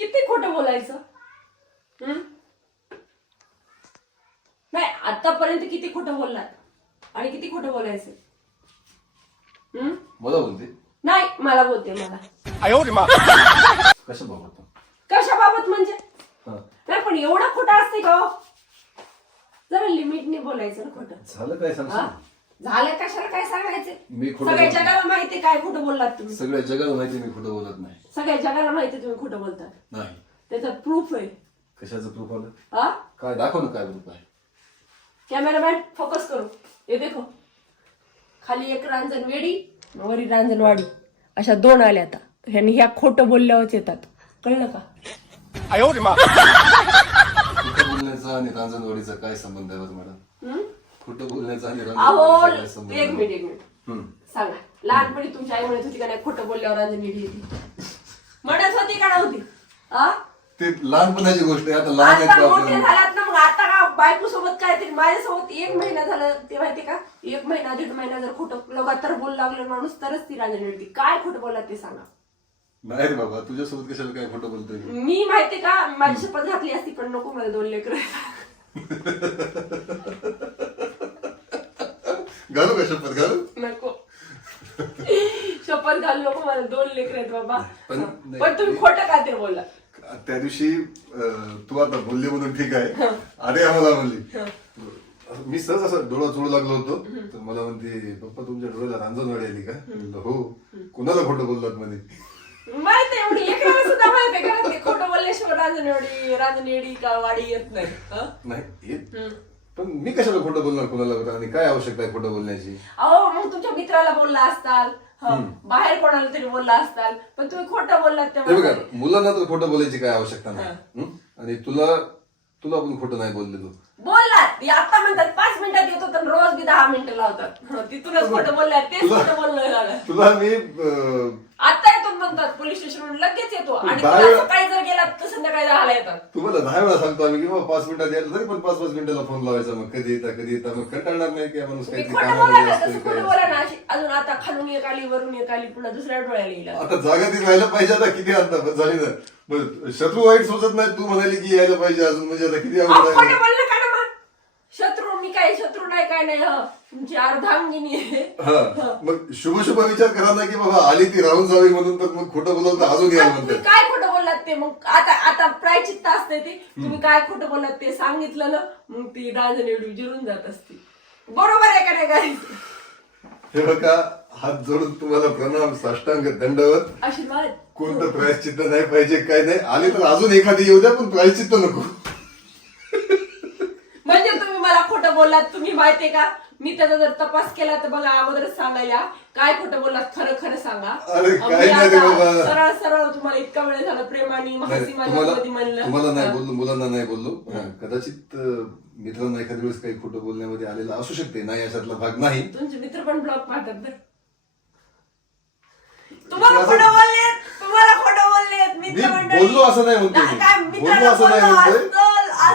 किती खोटं बोलायचं? हं? नाही आतापर्यंत किती खोटं बोललात? आणि किती खोटं बोलायचं? हं? मला बोलते. नाही मला बोलते मला. कशा बाबत कशाबाबत? म्हणजे? हा. नाही पण एवढं खोटं असते का हो? जरा लिमिटने बोलायचं ना खोटं. झालं काय हा? सांगशील झालं कशाला काय सांगायचं? मी खोटं सगळ्या बोलतो. जगाला माहिती काय खोटं बोललात तुम्ही? सगळ्या जगाला माहिती मी खोटं बोलत नाही. सगळ्या जगाला माहिती तुम्ही खोटं बोलतात नाही. त्याचा प्रूफ आहे. कशाचं प्रूफ आलं? हा? काय दाखव ना काय प्रूफ आहे? कॅमेरामॅन फोकस करू. हे देखो. खाली एक रांजण वेडी वरी रांजण वाडी. अशा दोन आल्या आता. ह्यांनी ह्या खोटं बोलल्यावरच येतात. कळलं का? खोटं बोलण्याचा आणि रांजणवाडीचा काय संबंध आहे बरं मॅडम? हं? खोटं बोलण्याचा अहो संबंध एक मिनिट? एक मिनिट. हम्म. सांगा. लहानपणी तुमची आई म्हणत होती का नाही खोटं बोलल्यावर वेडी येते. म्हणत होती का नव्हती? हा ते लहानपणाची गोष्ट आहे आता लहान आता मोठे आपण? झालात ना मग आता का बायको सोबत काय तरी माझ्यासोबत एक महिना झालं ते माहिती का? एक महिना दीड महिना जर खोटं लगातार बोल लागलं माणूस तरच ती रांजण वेडी काय खोटं बोलला ते सांगा. नाही रे बाबा तुझ्यासोबत कशाला काय खोटं बोलतोय मी? मी माहिती का माझी शपथ घातली असती पण नको मला दोन लेकर. घालू का शपथ? घालू? नको. शपथ घालू नको मला दोन लेकर आहेत बाबा. पण-. पण तुम्ही खोटं का ते बोलला? त्या दिवशी अं, तू आता बोलली म्हणून ठीक आहे. अरे आम्हाला म्हणली मी सहज असं डोळा चोळू लागलो होतो. तर मला म्हणते पप्पा तुमच्या डोळ्याला रांजणवाडी आली का? म्हणलं, हो. कुणाला खोटं बोललात म्हणे? माहीत आहे एवढी सुद्धा माहीत आहे ते खोटं बोलल्याशिवाय रांजणेडी रांजणेडी का वाडी येत नाही हं? नाही हे- पण मी कशाला खोटं बोलणार कुणाला? बरं? आणि काय आवश्यकता आहे खोटं बोलण्याची? अहो मग तुमच्या मित्राला बोलला असताल. हं, बाहेर कोणाला तरी बोलला असताल. पण तुम्ही खोटं बोललात हे बघा तेव्हा मुलांना तर खोटं बोलायची काय आवश्यकता नाही. हं? आणि तुला तुला पण खोटं नाही बोललेलो. बोललात. आता म्हणतात पाच मिनिटात येतो तर रोज बी दहा मिनिटं लावतात. हं, तिथूनच खोटं बोलल्यात तेच खोटं बोलणं झालं. तुला मी अं, म्हणतात पोलीस स्टेशन लगेच येतो. आणि सकाळी जर गेलात तर संध्याकाळी दहाला येतात. तुम्हाला दहा वेळा सांगतो आम्ही की बाबा पाच मिनिटात यायला तरी पण पाच पाच मिनिटाला फोन लावायचा मग कधी येता कधी येता मग कंटाळणार नाही की माणूस तुम्ही काहीतरी खोटं बोला कामामध्ये ना असतोय तसं काय खोटं बोला ना अशी अजून आता खालून एक आली वरून एक आली पुन्हा दुसऱ्या डोळ्याला येईल. आता जागा ती राहायला पाहिजे आता किती आता बस झाली ना. शत्रू वाईट सोचत नाही तू म्हणाली की यायला पाहिजे अजून म्हणजे आता किती अहो, अवघड खोटं आहे बोललं का मग शत्रू नाही काय नाही हं. तुमची अर्धांगिनी आहे. हा मग शुभ शुभ विचार करा ना की बाबा आली ती राहून जावी म्हणून तर मग खोटं बोलवलं तर अजून यायला तुम्ही म्हणतात काय खोटं बोललात ते? मग आता आता प्रायचित्त असते ती. तुम्ही काय खोटं बोललात ते सांगितलं ना मग ती राजन एवढी जिरून जात असती. बरोबर आहे का नाही काय हे बघा हात जोडून तुम्हाला प्रणाम साष्टांग दंडवत. आशीर्वाद. कोणतं प्रायश्चित्त नाही पाहिजे काय नाही. आली तर अजून एखादी येऊ द्या पण प्रायश्चित्त नको म्हणजे तुम्ही मला खोटं बोललात तुम्ही माहितीये का? मी त्याचा जर तपास केला तर बघा अगोदरच सांगायला काय खोटं बोललात? खरं खरं सांगा. अरे, मी काय नाही रे आता बाबा. सरळ सरळ तुम्हाला इतका वेळ झाला प्रेमाने नाही, महासी तुम्हाला तुम्हाला नाही. बोललो मुलांना नाही बोललो. हा, कदाचित अं, मित्रांना एखाद्या वेळेस काही खोटं बोलण्यामध्ये आलेला असू शकते. नाही याच्यातला भाग नाही. तुमचे मित्र पण ब्लॉग पाहतात तर तुम्हाला असं- खोटं बोललेत? तुम्हाला खोटं बोललेत मी मित्र. बोललो असं नाही म्हणतो काय मित्राला बोललो असं नाही बोललो, म्हणतोय. असल.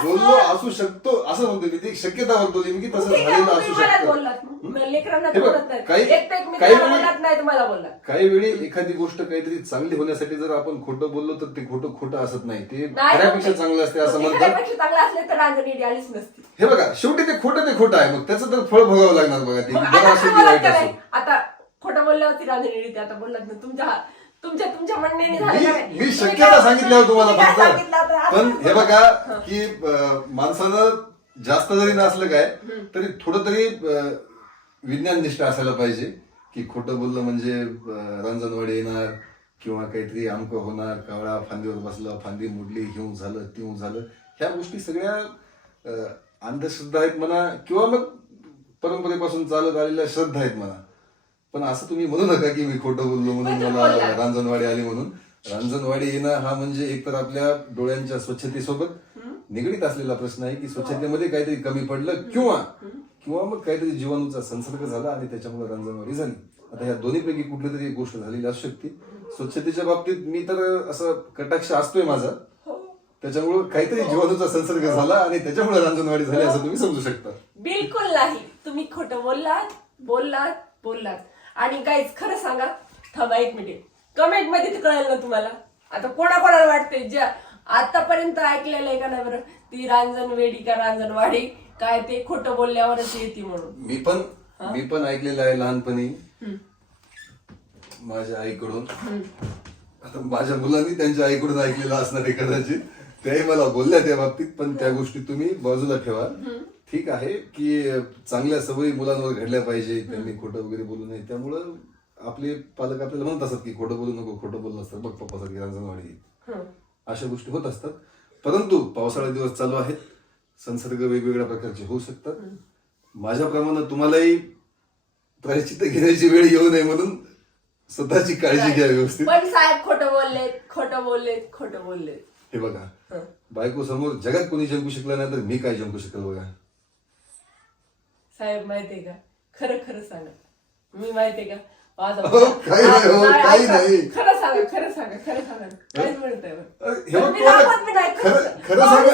बोललो असू शकतो असं म्हणतो मी ती शक्यता म्हणतो तसं झालेलं असू शकतं. काही- वेळी- एखादी गोष्ट काहीतरी चांगली होण्यासाठी जर आपण खोटं बोललो तर ते खोटं खोटं असत नाही. ते खऱ्यापेक्षा चांगलं असते असं म्हणतात. खऱ्यापेक्षा चांगलं असले तर रांजणी आलीच नसती. हे बघा शेवटी ते खोटं ते खोटं आहे. मग त्याचं तर फळ भोगावं लागणार बघा ते बरं आता असो काय की बोललात वाईट का असो. नाही? आता खोटं बोलल्यावरती रांजणी आता बोललात ना तुमच्या तुमच्या तुमच्या म्हणण्याने झालं का नाही? मी मी तुम्ही शक्यता काय- सांगितल्यावर तुम्हाला तुम्ही काय फक्त. सांगितलं आता? पण हे बघा की अं, माणसानं जास्त जरी नसलं काय तरी थोडं तरी अं, विज्ञाननिष्ठ असायला पाहिजे की खोटं बोललं म्हणजे अं, रंजनवाडी येणार किंवा काहीतरी अमकं होणार कावळा फांदीवर बसला फांदी मुडली घेऊन झालं तिऊन झालं. ह्या गोष्टी सगळ्या अं, अंधश्रद्धा आहेत म्हणा किंवा मग परंपरेपासून चालत आलेल्या श्रद्धा आहेत म्हणा. पण असं तुम्ही म्हणू नका की मी खोटं बोललो म्हणून मला. रांजणवाडी आली म्हणून. रांजणवाडी येणं हा म्हणजे एकतर आपल्या डोळ्यांच्या स्वच्छतेसोबत निगडीत असलेला प्रश्न आहे की स्वच्छतेमध्ये काहीतरी कमी पडलं किंवा किंवा मग काहीतरी जीवाणूचा संसर्ग झाला आणि त्याच्यामुळे रांजणवाडी झाली. आता ह्या दोन्हीपैकी कुठली तरी एक गोष्ट झालेली असू शकते. स्वच्छतेच्या बाबतीत मी तर असं कटाक्ष असतोय माझा. त्याच्यामुळे काहीतरी जीवाणूचा संसर्ग झाला आणि त्याच्यामुळे रांजणवाडी झाली असं तुम्ही समजू शकता. बिलकुल नाही. तुम्ही खोटं बोललात बोललात बोललात. आणि काहीच खरं सांगा थांबा एक मिनिट कमेंटमध्ये ते कळेल ना तुम्हाला. आता कोणाकोणाला वाटते ज्या आतापर्यंत ऐकलेलं आहे का नाही बरं? ती रांजण वेडी का रांजणवाडी काय ते खोटं बोलल्यावरच येते म्हणून. मी पण मी पण ऐकलेलं आहे लहानपणी. माझ्या आईकडून. आता माझ्या मुलांनी त्यांच्या आईकडून ऐकलेलं असणार आहे कदाचित. त्याही मला बोलल्या त्या बाबतीत पण त्या गोष्टी तुम्ही बाजूला ठेवा. ठीक आहे की चांगल्या सवयी मुलांवर घडल्या पाहिजे त्यांनी खोटं वगैरे बोलू नये. त्यामुळं आपले पालक आपल्याला म्हणत असतात की खोटं बोलू नको खोटं बोललं असतं बघ पप्पासारखी रांजणवाडी. अशा गोष्टी होत असतात. परंतु पावसाळा दिवस चालू आहेत. संसर्ग वेगवेगळ्या प्रकारचे होऊ शकतात. माझ्याप्रमाणे तुम्हालाही प्रायश्चित्त घेण्याची वेळ येऊ नये म्हणून स्वतःची काळजी घ्या व्यवस्थित. पण साहेब खोटं बोललेत खोटं बोललेत खोटं बोललेत. हे बघा. बायको समोर जगात कोणी जिंकू शकलं नाही तर मी काय जिंकू शकेल बघा. साहेब माहितीये का खरं खरं सांगा मी माहितीये का माझा अहो, काही नाही, हो, नाही, काही ऐका. नाही. खरं सांगा खरं सांगा खरं सांगा काहीच म्हणत अरे, हे बघ नाही, खरं खरं- खरं सांगा.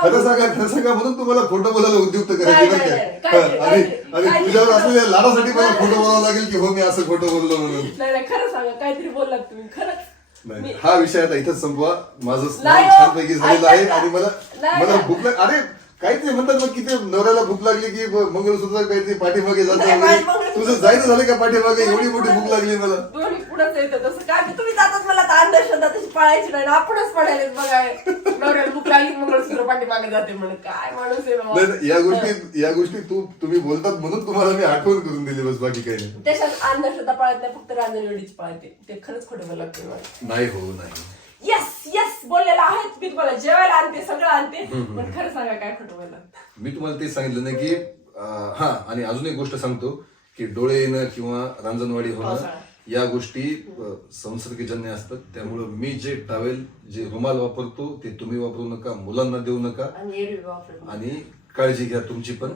खरं सांगा खरं सांगा म्हणून तुम्हाला खोटं बोलायला उद्युक्त नाही, करायचे नाही, नाही, तुझ्यावर खोटं- असलेल्या लाडासाठी मला खोटं बोलावं लागेल की हो मी असं खोटं बोललो म्हणून नाही नाही खरं सांगा काहीतरी बोललात तुम्ही खरंच नाही मी- हा विषय आता इथंच संपवा माझं स्नान नाही हो. छानपैकी झालेलं आहे ऐका. आणि मला नाही मला. भूक लाग अरे काहीतरी म्हणतात मग किती नवऱ्याला भूक लागली की मंगळसूत्र काहीतरी पाठीमागे जातं नाही. मंगळसूत्र- तुझं जायचं झालं का पाठीमागे? एवढी मोठी भूक लागली मला. दोन्ही पुढंच येतं तसं. काय तुम्ही जातात मला तर अंधश्रद्धा तशी पाळायची नाही ना. आपणच पडायला बघा. नवऱ्याला भूक लागली मंगळसूत्र पाठीमागे जाते म्हणून काय माणूस आहे बाबा. नाही, नाही, या गोष्टी या गोष्टी तू तुम्ही बोलतात म्हणून तुम्हाला मी आठवण करून दिली बस बाकी काही नाही. त्याच्यात अंधश्रद्धा पाळत नाही फक्त रांजणवेडीच पाळते. ते खरंच खोटं बोलत नाही हो नाही. येस बोललेलं आहेच मी तुम्हाला जेवायला आणते सगळं आणते. पण खरं सांगा काय खोटं बोलला? मी तुम्हाला तेच सांगितलं ना की अं, हा आणि अजून एक गोष्ट सांगतो की डोळे येणं किंवा रांजणवाडी होणं पावसाळा. या गोष्टी अं, संसर्गजन्य असतात. त्यामुळं मी जे टावेल जे रुमाल वापरतो ते तुम्ही वापरू नका मुलांना देऊ नका. आणि एरवी वापरत आणि काळजी घ्या तुमची पण.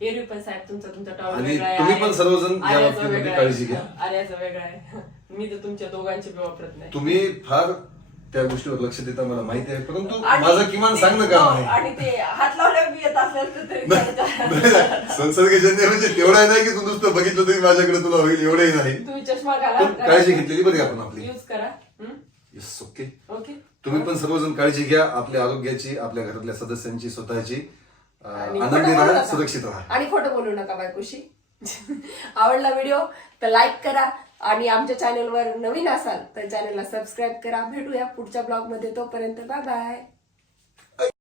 एरवी पण साहेब तुमचा तुमचा टॉवर आणि वेगळा आहे. तुम्ही पण आर्याचा- सर्वजण या बाबतीमध्ये वेगळा काळजी. घ्या. आर्याचा वेगळा आहे. मी तर तुमच्या दोघांची बी वापरत नाही. तुम्ही फार त्या गोष्टीवर लक्ष देता मला माहिती आहे परंतु आणि माझं किमान ते- सांगणं काम हो, आहे. आणि ते हात लावल्यावर बी येत असलं तर तरी चालतं. संसर्गजन्य म्हणजे तेवढा नाही की तू नुसतं बघितलं तरी माझ्याकडे तुला होईल एवढंही नाही. तुम्ही चष्मा घाला पण काळजी घेतलेली बरी आपण आपली. यूज करा. हं? येस ओके ओके तुम्ही पण सर्वजण काळजी घ्या आपल्या आरोग्याची आपल्या घरातल्या सदस्यांची स्वतःची. अं, आनंदी राहा. सुरक्षित राहा. आणि खोटं बोलू नका बायकोशी. आवडला व्हिडिओ तर लाईक करा. आणि आमच्या चॅनलवर नवीन असाल तर चॅनलला सबस्क्राईब करा. भेटूया पुढच्या ब्लॉगमध्ये तोपर्यंत बाय बाय